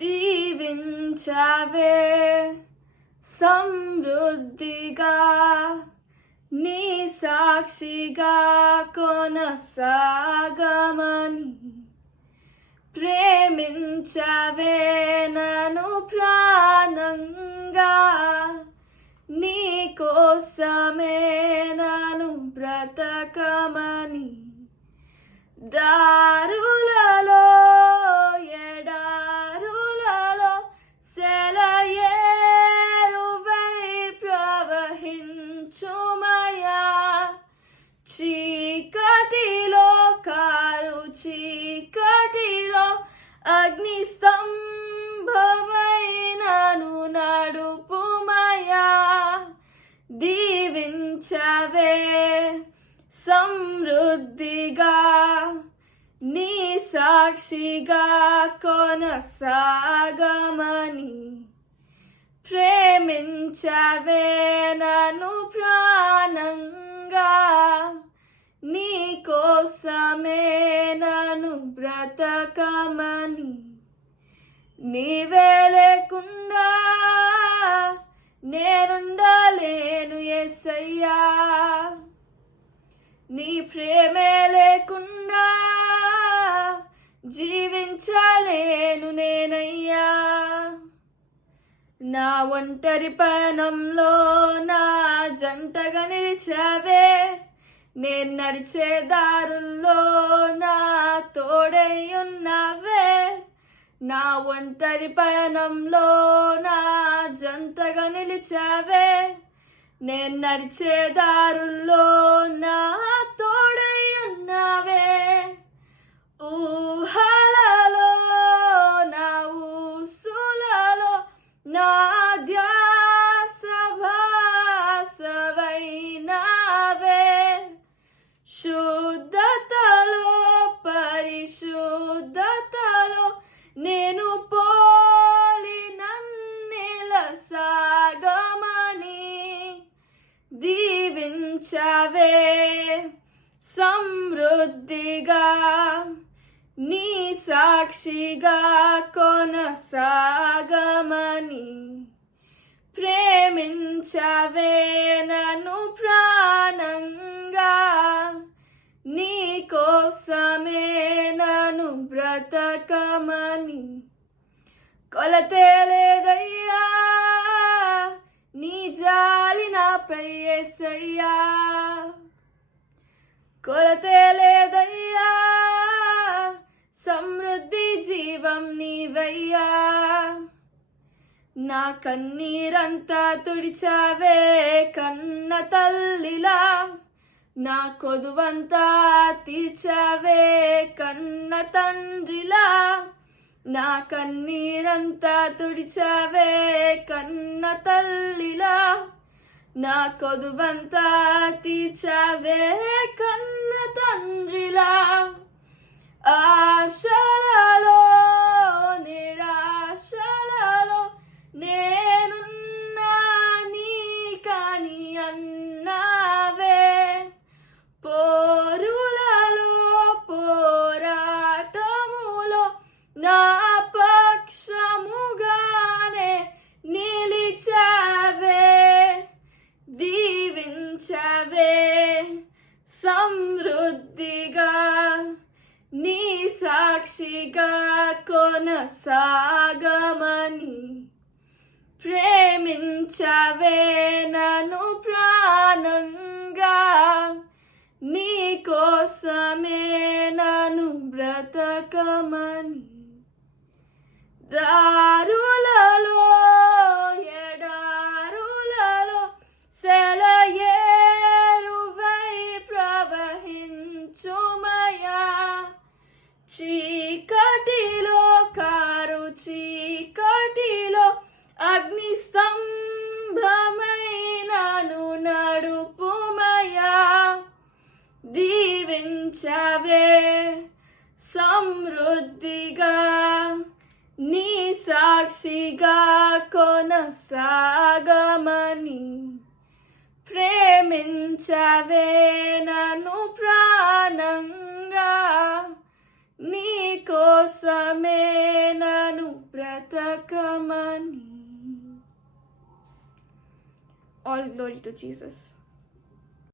దీవించావే సమృద్ధిగా నీ సాక్షిగా కొనసాగమని ప్రేమించావే నన్ను ప్రాణంగా నీ కోసమే నన్ను బ్రతకమని దారులలో ఎడారులలో సెలయేరువై ప్రవహించుమయా చీకటిలో కారు చీకటిలో అగ్నిస్తంభమై నన్ను నడుపుమయా దీవించవే సమృద్ధిగా నీ సాక్షిగా కొనసాగమని ప్రేమించవే నన్ను ప్రాణంగా నీ కోసమే నన్ను బ్రతకమని నీవే లేకుండా నేనుండలేను యేసయ్యా నీ ప్రేమే లేకుండా జీవించలేను నేనయ్యా నా ఒంటరి పయనంలో నా జంటగా నిలిచావే నేను నడిచే దారుల్లో నా తోడై ఉన్నావే నా ఒంటరి పయనంలో నా జంటగా నిలిచావే నేను నడిచే దారుల్లో నా తోడై ఉన్నావే ఊహలలో నా ఊసులలో నా ధ్యాస భాసవైనావే శుద్ధతలో పరిశుద్ధతలో నేను పోలి నన్నెల సాగమని దీవించవే సమృద్ధిగా నీ సాక్షిగా కొనసాగమని ప్రేమించవే నన్ను ప్రాణంగా నీ కోసమే నన్ను బ్రతకమని కొలతే లేదయ్యా నీ జాలి నాపై యేసయ్యా కొలతే లేదయ్యా సమృద్ధి జీవం నీవయ్యా నా కన్నీరంతా తుడిచావే కన్న తల్లిలా నా కొదువంతా తీర్చావే కన్న తండ్రిలా నా కన్నీరంతా తుడిచావే కన్న తల్లిలా నా కొదువంతా తీర్చావే కన్న తండ్రిలా ఆశలలో నిరాశలలో నేనున్నా నీకని అన్నావే పోరులలో పోరాటములో నా పక్షముగానే నిలిచావే దీవించవే సమృద్ధిగా నీ సాక్షిగా కొనసాగమని ప్రేమించవే నన్ను ప్రాణంగా నీ కోసమే నన్ను బ్రతకమని దారులలో ఎడారులలో సెలయేరువై ప్రవహించుమయా చీకటిలో కారు చీకటిలో అగ్నిస్తంభమై నన్ను నడుపుమయా దీవించవే సమృద్ధిగా నీ సాక్షిగా కొనసాగమని ప్రేమించవే నన్ను ప్రాణంగా నీ కోసమే నన్ను బ్రతకమని. All glory to Jesus.